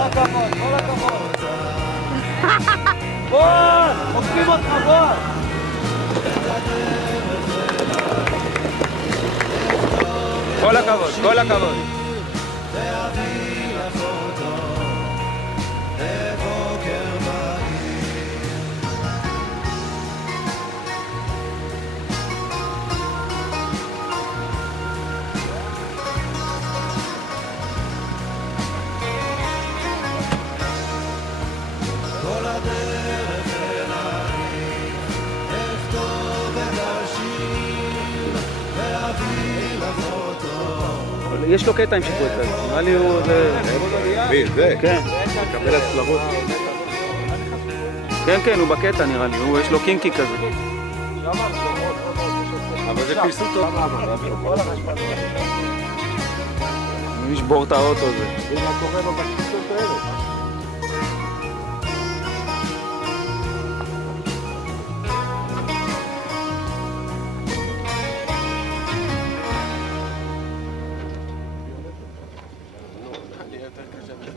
הכבוד, כל הכבוד. בוא, עוקבים אותך, בוא. כל הכבוד, כל הכבוד. יש לו קטע עם שיפוט כזה, נראה לי הוא... מי? זה? כן. מקבל הצלבות. כן, כן, הוא בקטע נראה לי, יש לו קינקי כזה. אבל זה פיסות טוב. הוא ישבור את האוטו הזה. זה מה קורה לו בפיסות האלה.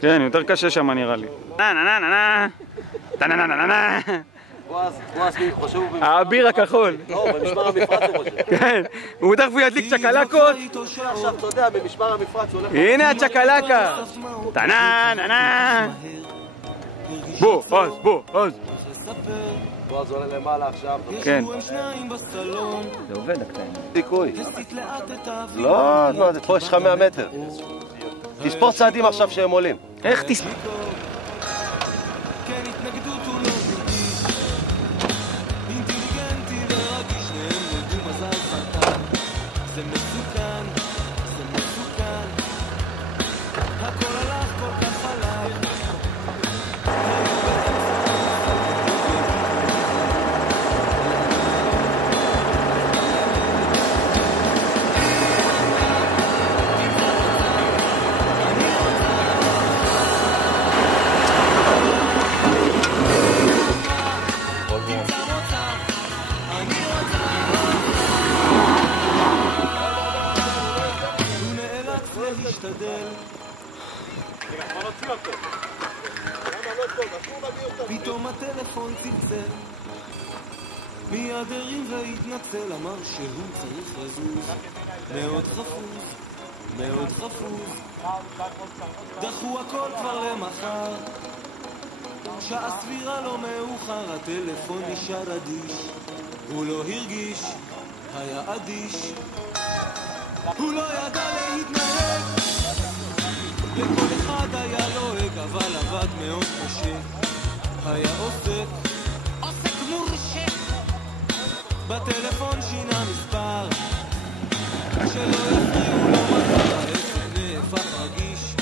כן, יותר קשה שם נראה לי. בועז מי חושב? האביר הכחול. לא, במשמר המפרץ הוא חושב. כן, הוא תכף ידליק צ'קלקות. עכשיו, אתה יודע, במשמר המפרץ הוא הולך... הנה הצ'קלקה. בוא, אז, בוא, אז. בועז עולה למעלה עכשיו. כן. זה עובד הקטעים. סיכוי. לא, פה יש לך 100 מטר. תספור צעדים עכשיו שהם עולים. איך תספור? פתאום הטלפון צלצל, מיד הרים והתנצל, אמר שהוא צריך לזוז, מאוד חפוז, מאוד חפוז, דחו הכל כבר למחר, שעה סבירה לא מאוחר, הטלפון נשאר אדיש, הוא לא הרגיש, היה אדיש, הוא לא ידע להתנהג, לכל אחד היה לועג, אבל עבד מאוד קשה, היה עוסק מורשה, בטלפון שינה מספר, שלא יפריעו לו מטר, העסק נהפך רגיש,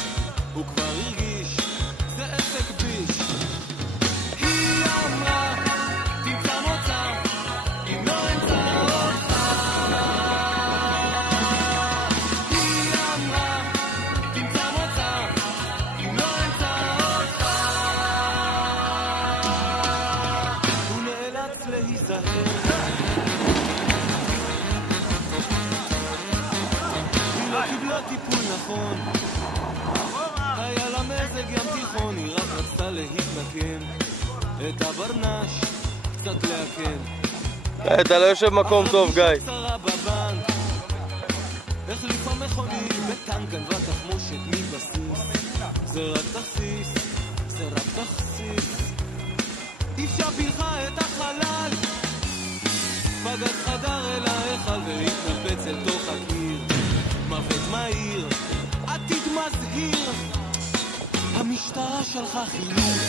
הוא כבר הרגיש, זה עסק ביש. היא אמרה, תמצא מוצא, אם לא אמצא אותך. היא אמרה, תמצא מוצא, אם לא אמצא אותך. הוא נאלץ להיזהר, היא לא קיבלה טיפול נכון, היה לה מזג ים תיכון, היא רק רצתה להתנקם, את הברנש קצת להקם. אתה לא יושב מקום טוב, גיא. החליפה מכונית בטנק, גנבה תחמושת מבסיס, זה רק תכסיס, זה רק תכסיס. אישה פילחה את החלל, פגז חדר אל ההיכל והתנפץ אל תוך הקיר, מוות מהיר, עתיד מזהיר. המשטרה שלחה חילוץ,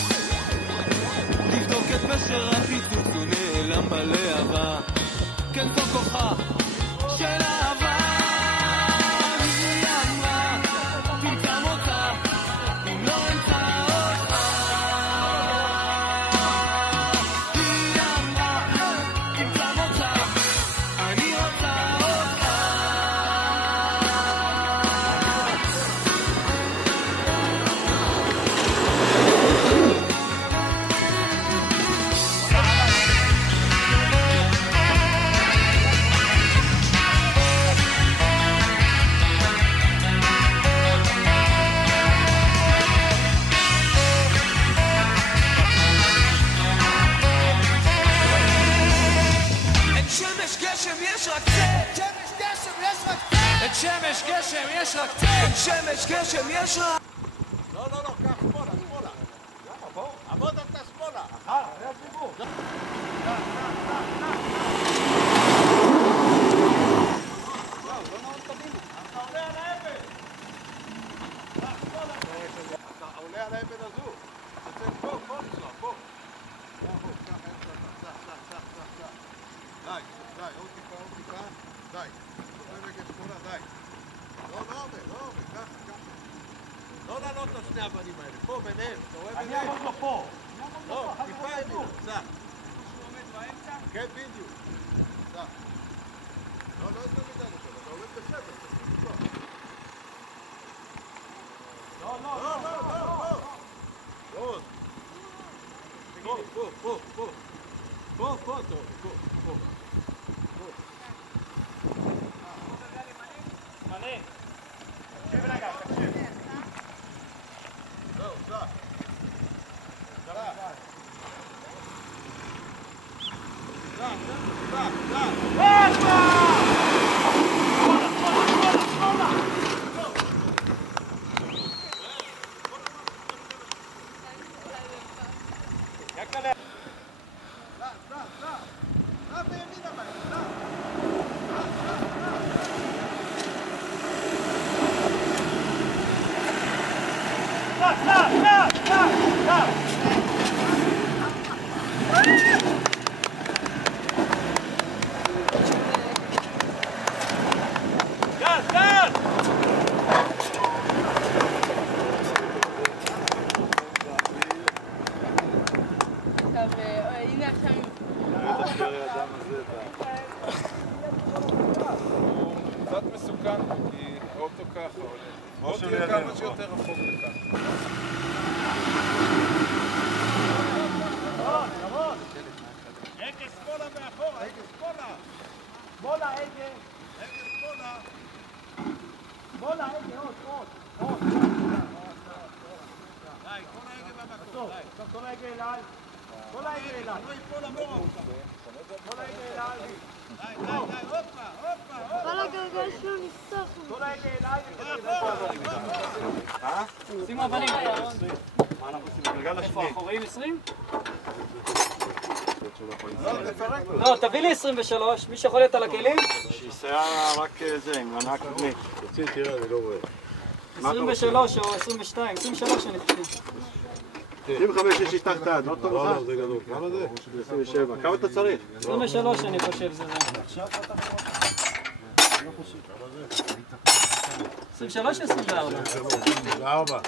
תבדוק את פשר הפיצוץ, הוא נעלם בלהבה, כן זו כוחה של אהבה. היא אמרה, תמצא מוצא, אם לא אמצא אותך. היא אמרה, תמצא מוצא, אני רוצה אותך. יש רק אין שמש, גשם, יש רק... לא, לא, לא, קח שמאלה, שמאלה. בוא, עמוד אתה שמאלה. זה הסיבוב. אתה עולה על האבן הזו. אתה צריך פה, פה לנסוע, פה. ככה, סע. די, עוד טיפה. די. תוכל רגע שמאלה, די. לא עובד, ככה. לא לעלות לשני הבנים האלה, פה ביניהם, אתה רואה ביניהם? אני אעמוד לו פה. לא, טיפה ימינה, סע. שהוא עומד באמצע? כן, בדיוק. סע. לא יותר מדי לשאול, אתה עומד בסדר. לא. עוד. פה, פה. מלא. תקשיב רגע, תקשיב. זהו, סע. קצת מסוכן פה, כי האוטו ככה עולה. בוא תהיה כמה שיותר רחוק לכאן. הגה שמאלה מאחורה, הגה שמאלה. שמאלה, הגה. הגה שמאלה. שמאלה, הגה, עוד. די, כל ההגה במקום, די. עכשיו כל ההגה אליי. כל ההגה אליי. לא יפול המור. כל ההגה אליי. די, הופה. כל הגלגל שלו נפתח. כל ההגה אליי. שימו אבנים. מה אנחנו עושים? הגלגל השני. איפה, אחוריים 20? לא, תפרק לו. לא, תביא לי 23. מי שיכול להיות על הכלים? שיסייע רק זה, עם הנעה קדמית. תראה, אני לא רואה. 23 או 22. 23 אני חושב. 25 יש איתך את היד, לא טוב לך? לא, זה גדול. כמה זה? 27. כמה אתה צריך? 23 אני חושב זה. 23 או 24? 24.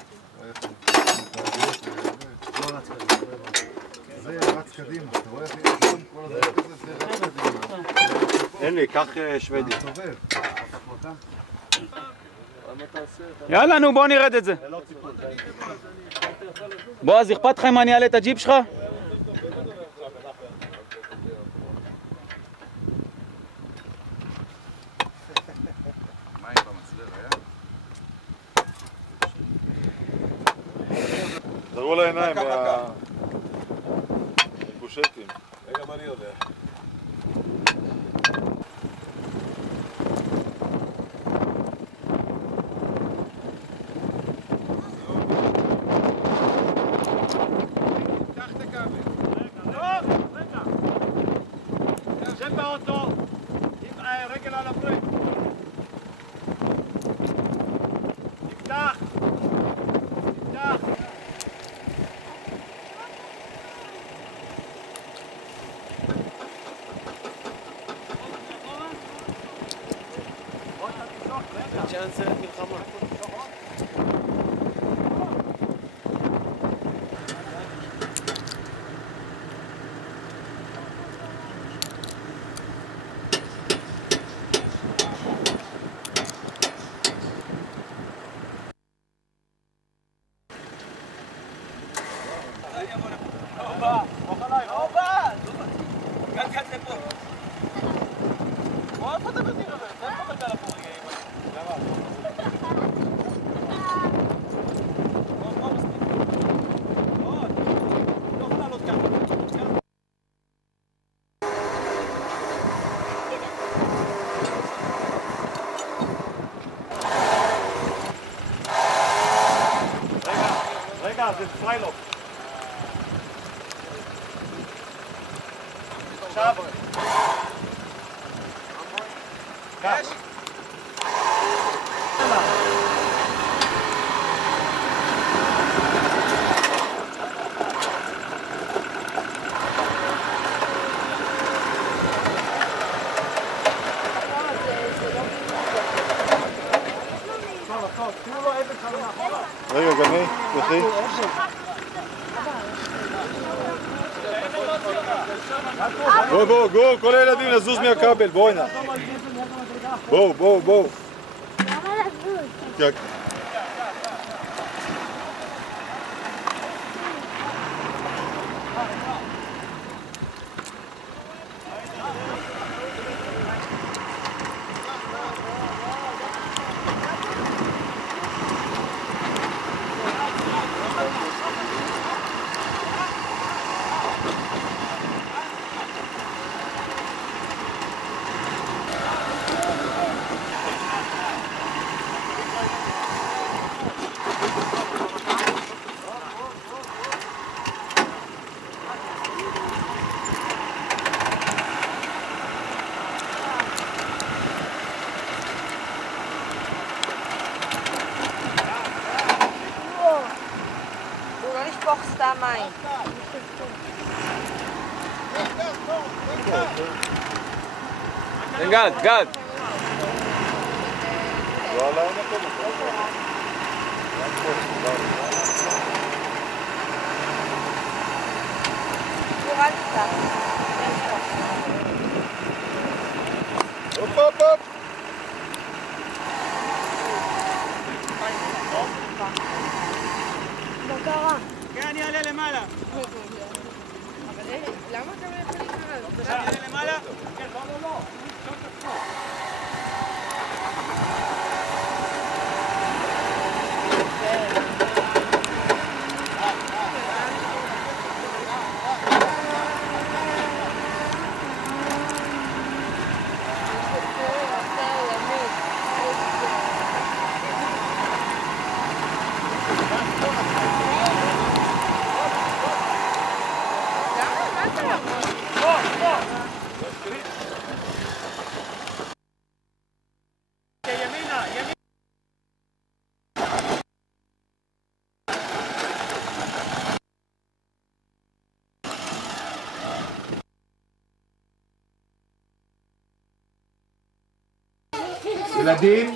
זה רץ קדימה, אתה רואה איך יש כל הדרך הזה, זה רץ קדימה. אין לי, קח שוודי. סובב. יאללה נו בוא נרד את זה. בועז, אכפת לך אם אני אעלה את הג'יפ שלך? תראו לעיניים בושטים. רגע, מה אני יודע? צ'אנסר מלחמה. זה פריילוק. עכשיו. יש? רגע, גני, תלכי. בואו, כל הילדים לזוז מהכבל, בואו הנה. בואו. למה לזוז? לשפוך סתם מים. אין גד, גד. לא עלה המקום. יורד קצת. הופ. מה קרה? כן, אני אעלה למעלה. למה אתה לא יכול להיכנס? אני אעלה למעלה? כן, לא. ילדים,